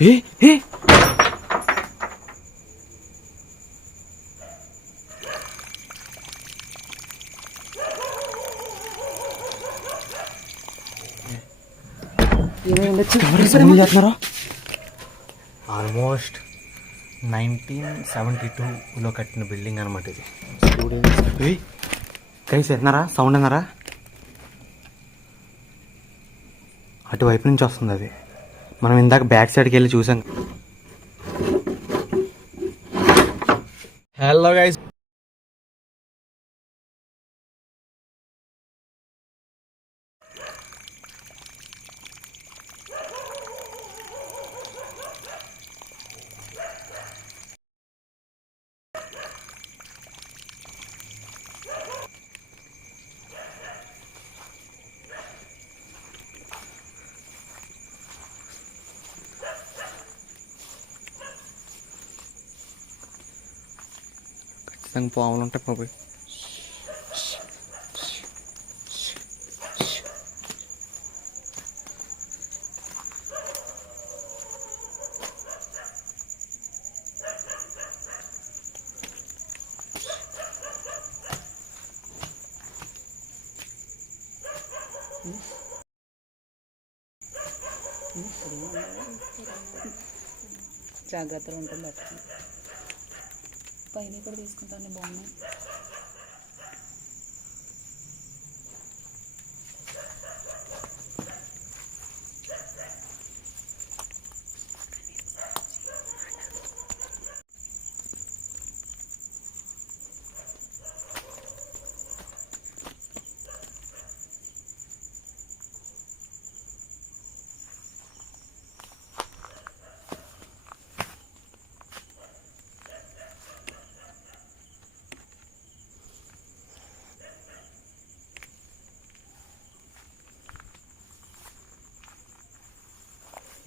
ఏ ఏ ఎవరు సౌండ్ చేస్తున్నారా almost nineteen seventy టూలో కట్టిన బిల్డింగ్ అనమాట ఇది. ఏయ్ కైస్ విన్నారా సౌండ్ విన్నారా అటువైపు నుంచి వస్తుంది అది. మనం ఇందాక బ్యాక్ సైడ్కి వెళ్ళి చూసాం. హలో గైస్ ఖచ్చితంగా పాములు ఉంటాయి బాబాయ్. జాగ్రత్తగా ఉంటుంది అట్లా పైన కూడా తీసుకుంటాను బాగున్నాయి.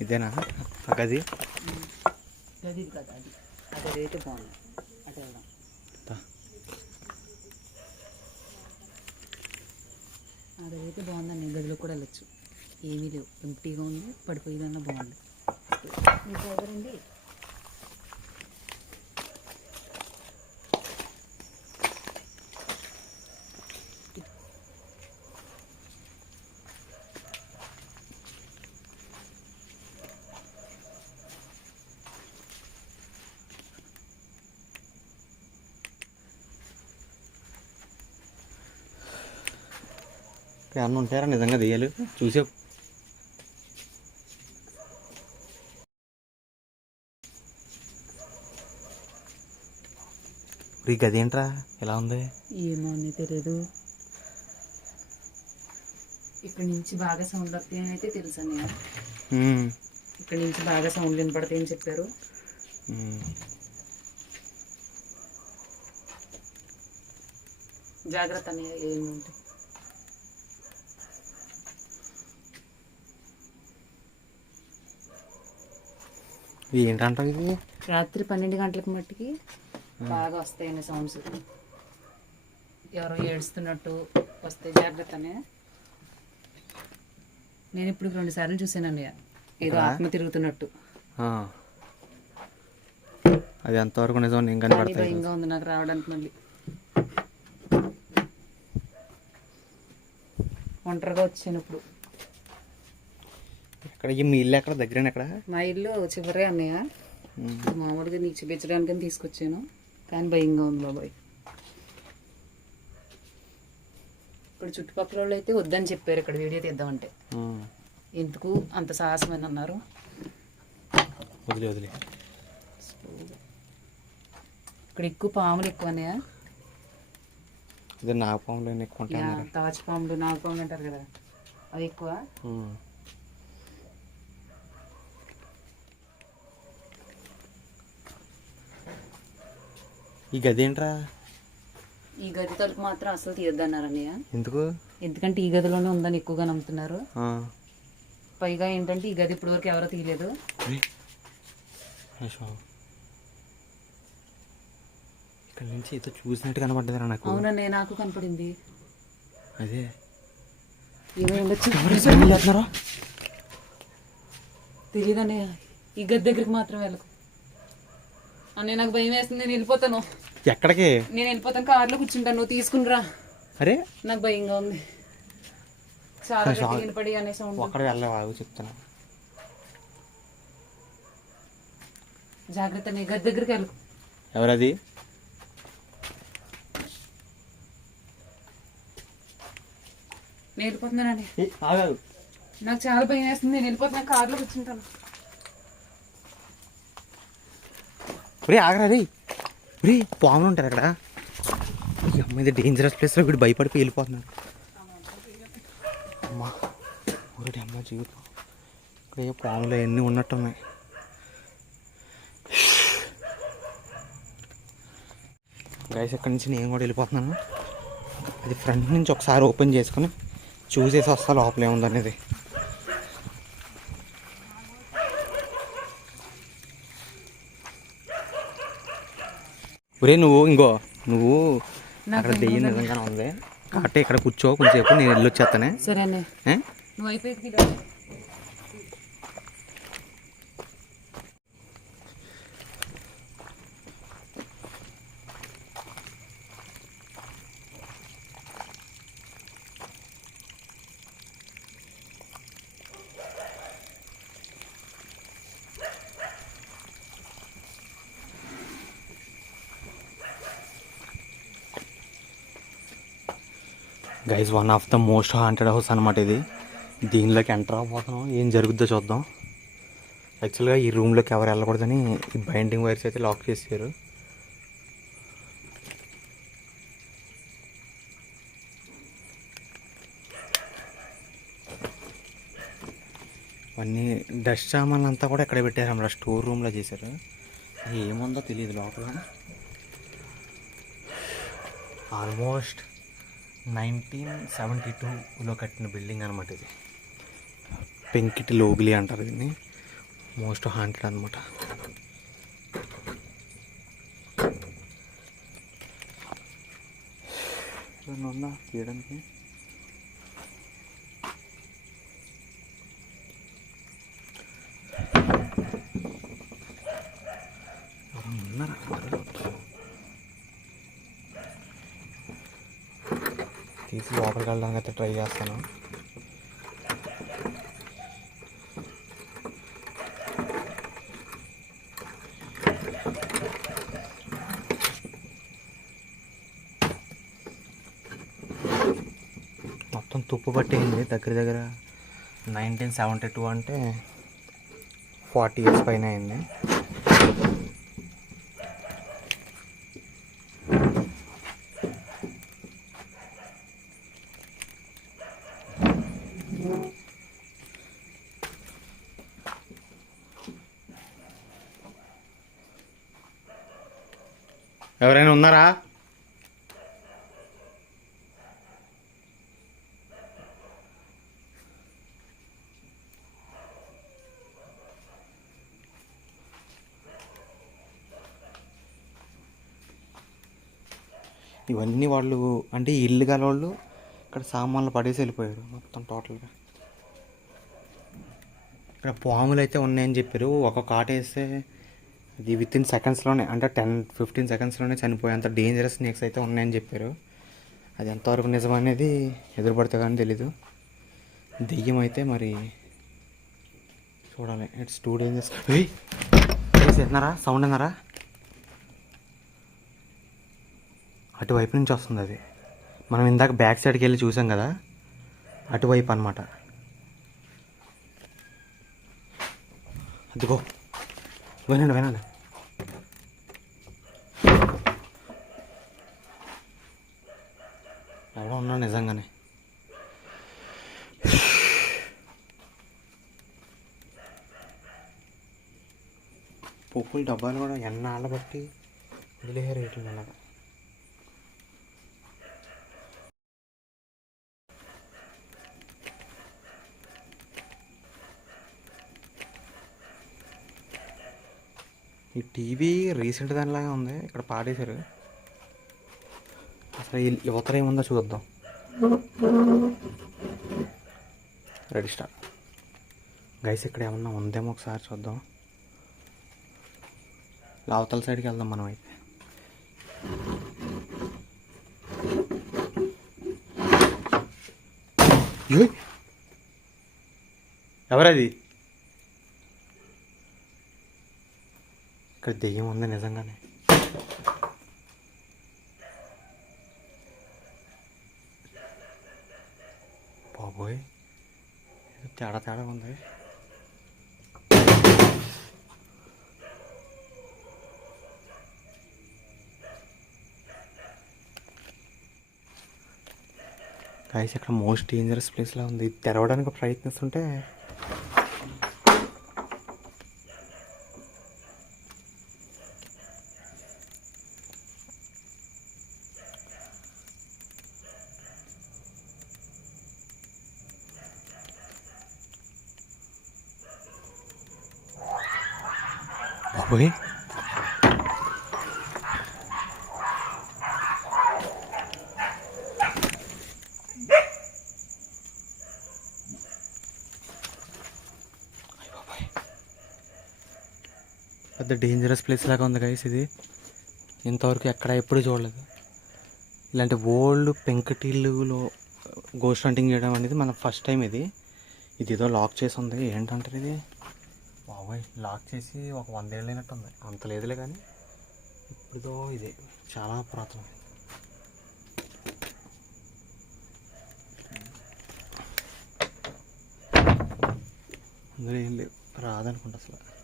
ఇదేనా? ఆ గది అది ఇది కదా అది రేటు బాగుంది. అటు వెళ్దాం. అది రేటు బాగుందండి గదిలో కూడా వెళ్ళొచ్చు. ఏమీ లేవు. ఎంప్టీగా ఉంది పడిపోయేదన్నా బాగుంది. మీకు ఎవరండి? ఏమన్నా ఉంటారా నిజంగా దెయ్యాలు చూసే. ఈ గది ఏంట్రా ఎలా ఉంది? ఏమో అని తెలియదు ఇక్కడ నుంచి బాగా సౌండ్ వస్తాయి అని అయితే తెలుసు ఉమ్. ఇక్కడ నుంచి బాగా సౌండ్ వినపడతాయి అని చెప్పారు. జాగ్రత్త అన్నయ్య ఏమి ఇది రాత్రి పన్నెండు గంటలకు మట్టికి బాగా వస్తాయండి సౌండ్స్ ఎవరో ఏడుస్తున్నట్టు వస్తాయి జాగ్రత్త అన్నయ్య నేను ఇప్పుడు రెండు సార్లు చూసాను అన్నయ్య. ఏదో ఆత్మ తిరుగుతున్నట్టు. అది ఎంతవరకు నిజం నేను కానీ కనపడతాయి భయంగా ఉంది నాకు రావడానికి మళ్ళీ. ఒంటరిగా వచ్చాను ఇప్పుడు. ఎక్కడ ఈ మీ ఇల్లు ఎక్కడ? దగ్గర ఎక్కడ మా ఇల్లు చివరే అన్నయ్య. మామూలుగా నీకు చూపించడానికి తీసుకొచ్చాను. కానీ భయంగా ఉంది బాబాయ్. ఇప్పుడు చుట్టుపక్కల వాళ్ళు అయితే వద్దని చెప్పారు ఇక్కడ వీడియో తీద్దామంటే. ఎందుకు అంత సాహసమని అన్నారు. వదిలే వదిలే. ఇక్కడ ఎక్కువ పాములు ఎక్కువ ఇది నా పాములు ఎక్కువ. తాజ్ పాములు నాగు పాములు అంటారు కదా. అవి ఎక్కువ. ఈ గది ఏంట్రా? ఈ గది తలుపు మాత్రం అసలు తీయొద్దన్నారు అన్నయ్య. ఎందుకు? ఎందుకంటే ఈ గదిలోనే ఉందని ఎక్కువగా నమ్ముతున్నారు. ఆ. పైగా ఏంటంటే ఈ గది ఇప్పటివరకు ఎవరో తీయలేదు. ఇక్కడ నుంచి ఏదో చూసినట్టు కనబడ్డదిరా నాకు. అవునన్నయ్య నాకు కనపడింది. అదే. ఏమై ఉండొచ్చు? చేస్తున్నారా తెలియదన్నయ్య ఈ గది దగ్గరికి మాత్రం వెళ్ళకు. అన్నయ్య నాకు భయం వేస్తుంది నేను వెళ్ళిపోతాను. ఎక్కడికి? నేను వెళ్ళిపోతాను కార్లో కూర్చుంటాను నువ్వు తీసుకునిరా. అరే. నాకు భయంగా ఉంది. చాలా గట్టిగా వినపడి అనే సౌండ్ ఒక్కడ వెళ్ళవా ఆగు చెప్తాను జాగ్రత్త నీ గది దగ్గరికి వెళ్ళకు ఎవరది? నేను వెళ్ళిపోతున్నానండి నాకు చాలా భయం వేస్తుంది నేను వెళ్ళిపోతున్నాను కార్లో కూర్చుంటాను. రే ఆగరా రే. రే పాములు ఉంటారు అక్కడ. ఈ ఇది డేంజరస్ ప్లేస్లో వీడు భయపడిపోయి వెళ్ళిపోతున్నారు అమ్మా ఊరటి అమ్మ జీవితం. ఇక్కడ ఏ పాములు ఎన్ని ఉన్నట్టున్నాయి. గైస్ ఇక్కడి నుంచి నేను కూడా వెళ్ళిపోతున్నాను. అది ఫ్రంట్ నుంచి ఒకసారి ఓపెన్ చేసుకుని చూసేసి వస్తా లోపల ఏముందనేది ఒరే నువ్వు ఇంకో. నువ్వు అక్కడ దెయ్యం నిజంగానే ఉంది. కాబట్టి ఇక్కడ కూర్చో కొంచెంసేపు నేను వెళ్ళి వచ్చేస్తానే సరే? నువ్వు అయిపోయింది guys one of the most haunted house అనమాట ఇది. దీనిలోకి ఎంటర్ అవ్వబోతున్నాం. ఏం జరుగుద్దో చూద్దాం. యాక్చువల్గా ఈ రూమ్లోకి ఎవరు వెళ్ళకూడదని ఈ బైండింగ్ వైర్స్ అయితే లాక్ చేశారు. అన్నీ డస్ట్ సామాన్లు అంతా కూడా ఇక్కడ పెట్టారు అమ్మ స్టోర్ రూమ్లో చేశారు. ఏముందో తెలియదు లోపల. ఆల్మోస్ట్ నైన్టీన్ సెవెంటీ టూలో కట్టిన బిల్డింగ్ అనమాట ఇది. పెంకిటి లోగిలి అంటారు దీన్ని. మోస్ట్ హాంటెడ్ అనమాట ఉందా తీయడానికి ఎవరైనా ఉన్నారా అక్కడ? తీసి లోపలికి వెళ్ళడానికి అయితే ట్రై చేస్తాను. మొత్తం తుప్పు పట్టేయింది దగ్గర దగ్గర నైన్టీన్ సెవెంటీ టూ అంటే ఫార్టీ ఇయర్స్ పైన అయింది. ఎవరైనా ఉన్నారా? ఇవన్నీ వాళ్ళు అంటే ఇల్లు గల వాళ్ళు ఇక్కడ సామాన్లు పడేసి వెళ్ళిపోయారు మొత్తం టోటల్గా ఇక్కడ పాములు అయితే ఉన్నాయని చెప్పారు. ఒక్కొక్క ఆట వేస్తే అది విత్ ఇన్ సెకండ్స్లోనే అంటే టెన్ ఫిఫ్టీన్ సెకండ్స్లోనే చనిపోయేంత డేంజరస్ స్నేక్స్ అయితే ఉన్నాయని చెప్పారు. అది ఎంతవరకు నిజమనేది ఎదురుపడితే కానీ తెలీదు. దెయ్యం అయితే మరి చూడాలి. ఇట్స్ టూ డేంజర్స్ విన్నారా సౌండ్ విన్నారా? అటువైపు నుంచి వస్తుంది అది. మనం ఇందాక బ్యాక్ సైడ్కి వెళ్ళి చూసాం కదా అటువైపు అనమాట అదిగో. వినండి వినండి. ఎవడో ఉన్నా నిజంగానే? పప్పుల డబ్బాలు కూడా ఎన్నాళ్ళ బట్టి వదిలేసారు వీటిని అలాగా ఈ టీవీ రీసెంట్ దానిలాగా ఉంది. ఇక్కడ పాడేశారు. అసలు ఈ ఏముందో చూద్దాం. రెడీ స్టార్ట్ గైస్ ఇక్కడ ఏమన్నా ఉందేమో ఒకసారి చూద్దాం. అవతల సైడ్కి వెళ్దాం మనం అయితే. ఎవరది? ఇక్కడ దెయ్యం ఉంది నిజంగానే. బాబోయ్ తేడా తేడా ఉంది. గైస్ ఇక్కడ మోస్ట్ డేంజరస్ ప్లేస్లో ఉంది. తెరవడానికి ప్రయత్నిస్తుంటే బాబోయ్ పెద్ద డేంజరస్ ప్లేస్ లాగా ఉంది గైస్ ఇది. ఇంతవరకు ఎక్కడ ఎప్పుడు చూడలేదు. ఇలాంటి ఓల్డ్ పెంకటిల్లులో గోస్ట్ హంటింగ్ చేయడం అనేది మన ఫస్ట్ టైం ఇది. ఇది ఏదో లాక్ చేసి ఉంది. ఏంటంటారు ఇది? బాబాయ్ లాక్ చేసి ఒక వందేళ్ళు అయినట్టు ఉంది అంత లేదులే కానీ ఇప్పుడుదో ఇది. చాలా పురాతనం. అందులో ఏం లేవు. రాదనుకుంటా అసలు.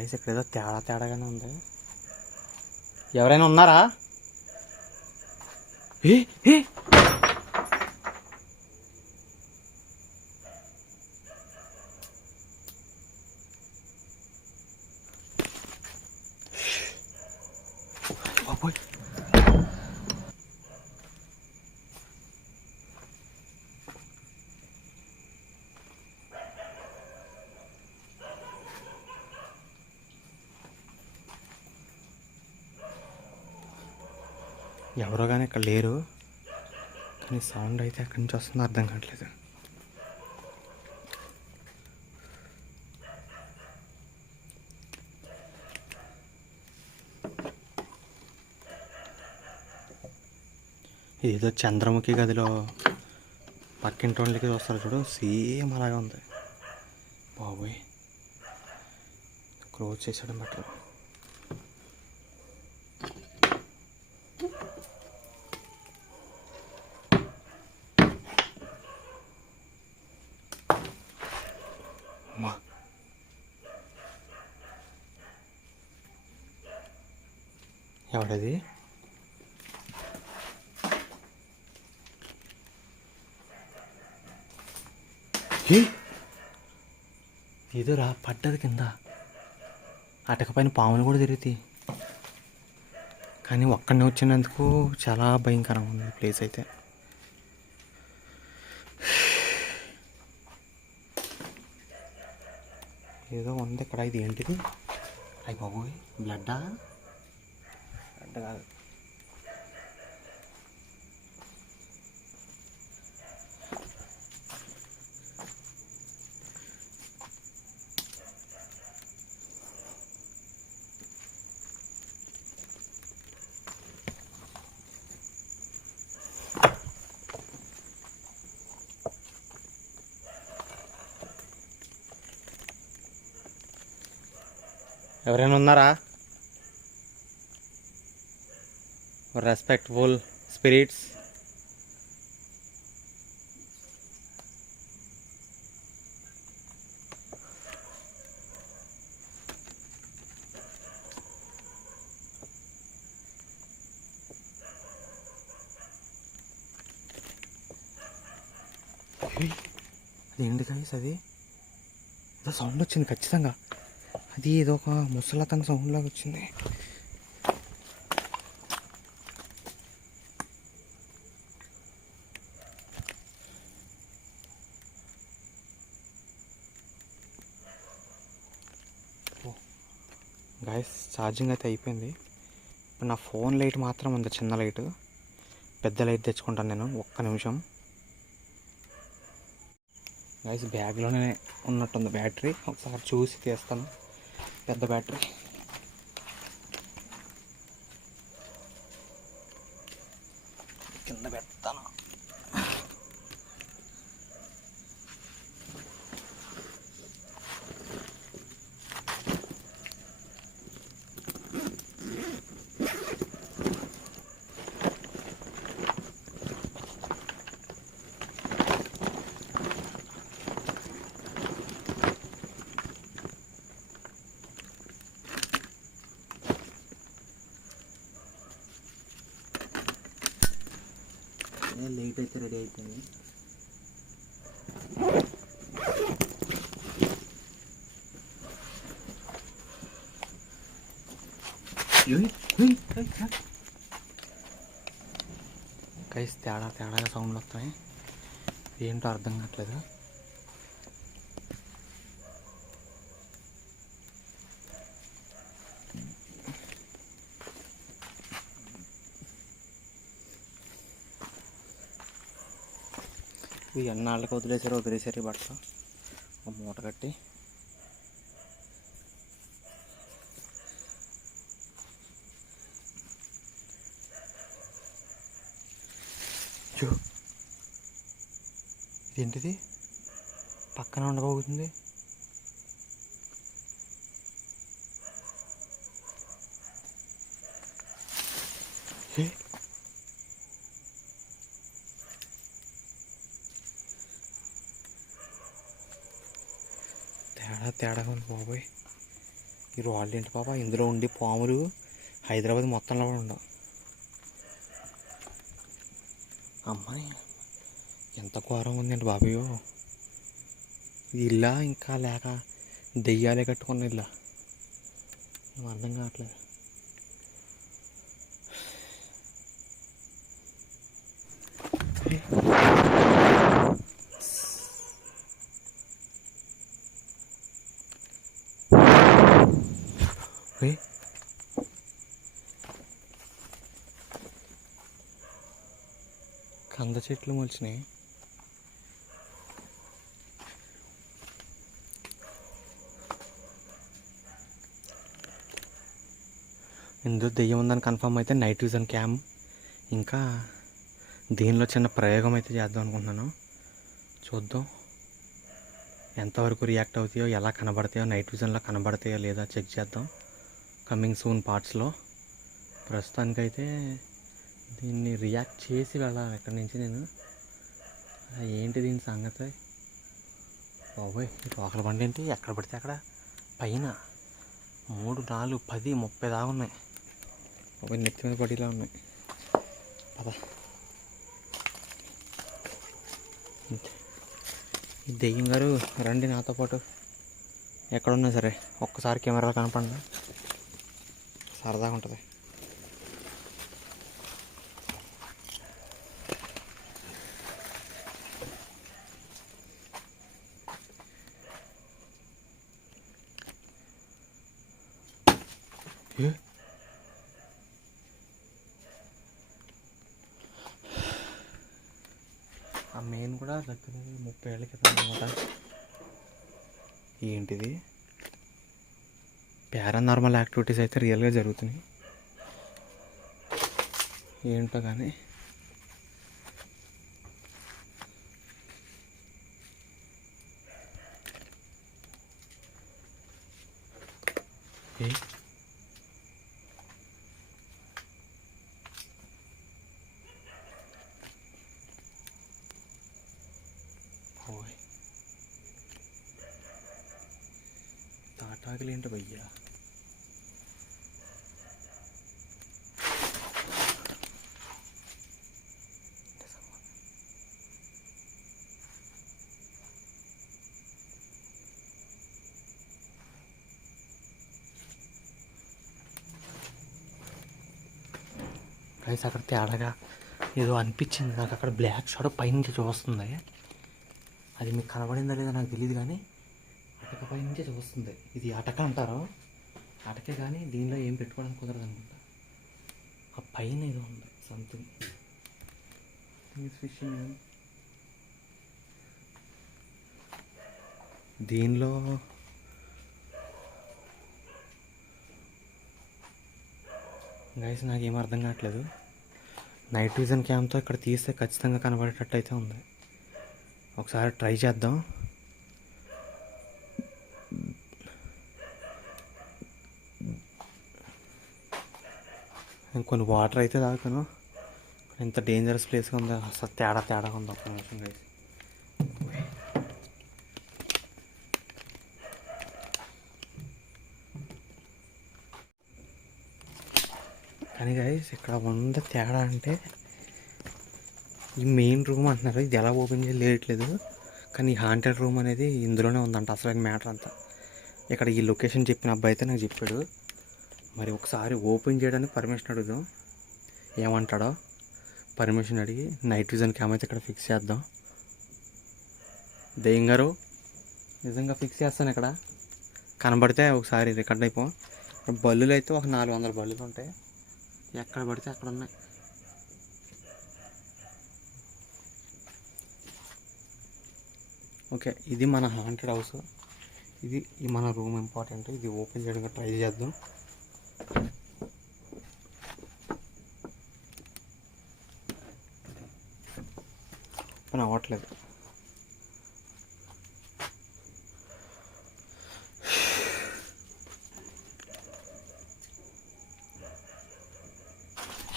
గైస్ ఇక్కడ ఏదో తేడా తేడాగానే ఉంది. ఎవరైనా ఉన్నారా? ఏ ఎవరో కానీ ఇక్కడ లేరు. కానీ సౌండ్ అయితే ఎక్కడి నుంచి వస్తుందో అర్థం కావట్లేదు. ఏదో చంద్రముఖి గదిలో పక్కింటి వాళ్ళకి వస్తారు చూడు. సేమ్ అలాగే ఉంది. బాబోయ్. క్లోజ్ చేసాడు బెటర్ అమ్మా ఎవడది ఏ ఏదో రా పడ్డది కింద కొన్ని పాములు కూడా తిరుగుతాయి. కానీ ఒక్కడిని వచ్చినందుకు చాలా భయంకరంగా ఉంది ప్లేస్ అయితే. ఏదో ఉంది ఇక్కడ. ఇది ఏంటిది? అయ్యి బాబోయ్ బ్లడ్డా? బ్లడ్ కాదు. ఎవరైనా ఉన్నారా? రెస్పెక్ట్ఫుల్ స్పిరిట్స్ ఏంటి గైస్ అది? సౌండ్ వచ్చింది ఖచ్చితంగా. అది ఏదో ఒక ముసలతన సౌండ్ లాగా వచ్చింది. గాయస్ ఛార్జింగ్ అయితే అయిపోయింది. ఇప్పుడు నా ఫోన్ లైట్ మాత్రం ఉంది చిన్న లైట్ పెద్ద లైట్ తెచ్చుకుంటాను నేను ఒక్క నిమిషం. గైస్ బ్యాగ్లోనే ఉన్నట్టుంది బ్యాటరీ ఒకసారి చూసి తీస్తాను. పెద్ద బ్యాటరీ కింద పెడతాను లైట్ అయితే రెడీ అయిపోయింది కైస్ తేడా తేడాగా సౌండ్లు వస్తాయి ఏంటో అర్థం కావట్లేదు ఎన్నాళ్ళకి వదిలేసారు వదిలేసారు ఈ బట్టలు. ఒక మూట కట్టి. చూ. ఇదేంటిది? పక్కన ఉండబోతుంది ఏ తేడా తేడాగా ఉంది బాబాయ్. ఈ రాళ్ళు ఏంటి పాప ఇందులో ఉండి పాములు హైదరాబాద్ మొత్తంలో కూడా ఉండవు. అమ్మాయి ఎంత ఘోరం ఉందండి బాబాయో ఇల్లా ఇంకా లేక దెయ్యాలే కట్టుకున్న ఇల్లా. అర్థం కావట్లేదు. ఓకే కంద చెట్లు మొలిచినాయి. ఇందులో దెయ్యం ఉందని కన్ఫర్మ్ అయితే నైట్ విజన్ క్యామ్ ఇంకా దీనిలో చిన్న ప్రయోగం అయితే చేద్దాం అనుకుంటున్నాను. చూద్దాం. ఎంతవరకు రియాక్ట్ అవుతాయో ఎలా కనబడతాయో నైట్ విజన్లో కనబడతాయో లేదా చెక్ చేద్దాం. కమింగ్ సూన్ పార్ట్స్లో. ప్రస్తుతానికైతే దీన్ని రియాక్ట్ చేసి వెళ్ళాలి ఎక్కడి నుంచి నేను. ఏంటి దీని సంగతి? బాబోయ్ ఈ రోకల బండి ఏంటి? ఎక్కడ పడితే అక్కడ. పైన మూడు నాలుగు పది ముప్పై దాకా ఉన్నాయి. బాబోయ్ నెత్తి మీద పడిలా ఉన్నాయి. పద. ఈ దెయ్యం గారు రండి నాతో పాటు. ఎక్కడున్నా సరే ఒక్కసారి కెమెరాలో కనపడండి సరదాగా ఉంటుంది. ఏ? ఆ మెయిన్ కూడా దగ్గర ముప్పై ఏళ్ళ క్రితం అనమాట ఏంటిది? పారానార్మల్ యాక్టివిటీస్ అయితే రియల్గా జరుగుతున్నాయి. ఏంటో కానీ. ఏ గైస్ అక్కడ తేడాగా ఏదో అనిపించింది. నాకు అక్కడ బ్లాక్ షాడో పైనుంచి చూస్తుంది. అది మీకు కనబడిందా లేదా నాకు తెలియదు కానీ అటక పైనుంచి చూస్తుంది. ఇది అటక అంటారు. అటకే కానీ దీనిలో ఏం పెట్టుకోవడానికి కుదరదు అనుకుంటా. ఆ పైన ఏదో ఉంది. సంథింగ్ ఫిషింగ్ దీనిలో గైస్ నాకేం అర్థం కావట్లేదు. నైట్ విజన్ క్యామ్తో ఇక్కడ తీస్తే ఖచ్చితంగా కనబడేటట్టు అయితే ఉంది. ఒకసారి ట్రై చేద్దాం. నేను కొన్ని వాటర్ అయితే తాగుతాను ఎంత డేంజరస్ ప్లేస్గా ఉందో. అసలు తేడా తేడా ఉంది. ఒక్క నిమిషం గైస్ ఇక్కడ ఉంది తేడా అంటే ఈ మెయిన్ రూమ్ అంటున్నారు. ఇది ఎలా ఓపెన్ చేయలేయట్లేదు కానీ ఈ హాంటెడ్ రూమ్ అనేది ఇందులోనే ఉందంట. అసలు మ్యాటర్ అంతా. ఇక్కడ ఈ లొకేషన్ చెప్పిన అబ్బాయి అయితే నాకు చెప్పాడు. మరి ఒకసారి ఓపెన్ చేయడానికి పర్మిషన్ అడుగుదాం. ఏమంటాడో? పర్మిషన్ అడిగి నైట్ విజన్ క్యామ్ అయితే ఇక్కడ ఫిక్స్ చేద్దాం. దయ్యం గారు? నిజంగా ఫిక్స్ చేస్తాను ఇక్కడ. కనబడితే ఒకసారి రికార్డ్ అయిపో. బల్లులు అయితే ఒక నాలుగు వందల బల్లులు ఉంటాయి. ఎక్కడ పడితే అక్కడ ఉన్నాయి. ఓకే ఇది మన హాంటెడ్ హౌస్ ఇది ఈ మన రూమ్ ఇంపార్టెంట్ ఇది ఓపెన్ చేయడానికి ట్రై చేద్దాం. పని అవ్వట్లేదు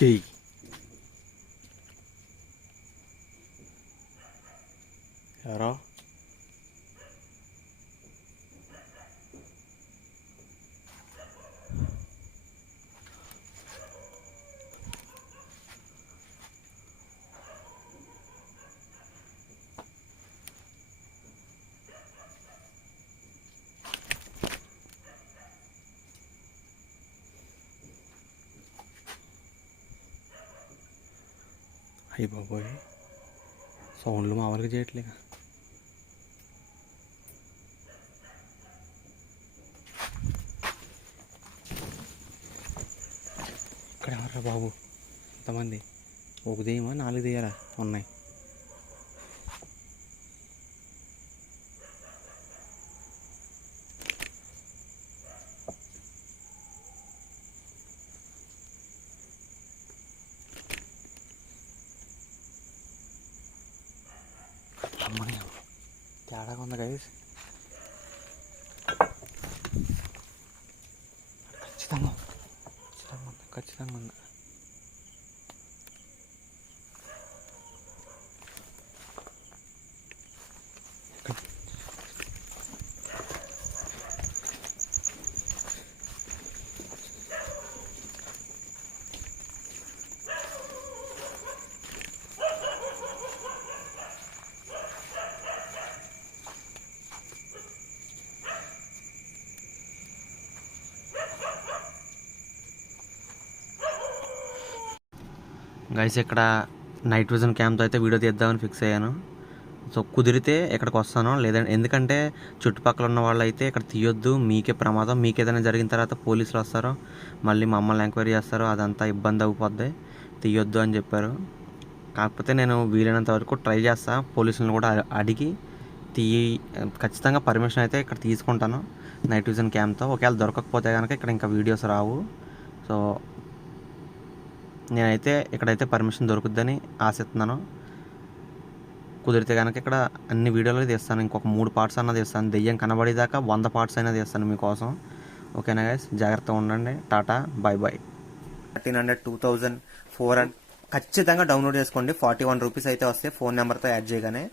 Yay. ఎవరో అయ్యి బాబోయ్ సౌండ్లు మామూలుగా చేయట్లేక ఇక్కడ ఎవర్రా బాబు? ఎంతమంది? ఒక దెయ్యమా నాలుగు దెయ్యాలా ఉన్నాయి. అమ్మని అమ్మ. తేడాగా ఉంది గైస్ ఖచ్చితంగా ఖచ్చితంగా ఉంది ఖచ్చితంగా ఉంది. గైస్ ఇక్కడ నైట్ విజన్ క్యాంప్తో అయితే వీడియో తీద్దామని ఫిక్స్ అయ్యాను. సో కుదిరితే ఇక్కడికి వస్తాను. లేదంటే ఎందుకంటే చుట్టుపక్కల ఉన్న వాళ్ళు అయితే ఇక్కడ తీయొద్దు. మీకే ప్రమాదం. మీకు ఏదైనా జరిగిన తర్వాత పోలీసులు వస్తారు. మళ్ళీ మమ్మల్ని ఎంక్వైరీ చేస్తారు. అదంతా ఇబ్బంది అయిపోద్ది తీయొద్దు అని చెప్పారు. కాకపోతే నేను వీలైనంత వరకు ట్రై చేస్తా. పోలీసులను కూడా అడిగి తీ ఖచ్చితంగా పర్మిషన్ అయితే ఇక్కడ తీసుకుంటాను. నైట్ విజన్ క్యాంప్తో ఒకవేళ దొరకకపోతే కనుక ఇక్కడ ఇంకా వీడియోస్ రావు. సో నేనైతే ఇక్కడైతే పర్మిషన్ దొరుకుద్దని ఆశిస్తున్నాను. కుదిరితే కనుక ఇక్కడ అన్ని వీడియోలు తీస్తాను. ఇంకొక మూడు పార్ట్స్ అన్న తీస్తాను. దెయ్యం కనబడేదాకా వంద పార్ట్స్ అయినా తీస్తాను మీకోసం. ఓకేనా గైస్ జాగ్రత్తగా ఉండండి. Tata bye bye thirteen hundred two thousand four hundred. ఖచ్చితంగా డౌన్లోడ్ చేసుకోండి. ఫార్టీ వన్ రూపీస్ అయితే వస్తే ఫోన్ నెంబర్తో యాడ్ చేయగానే.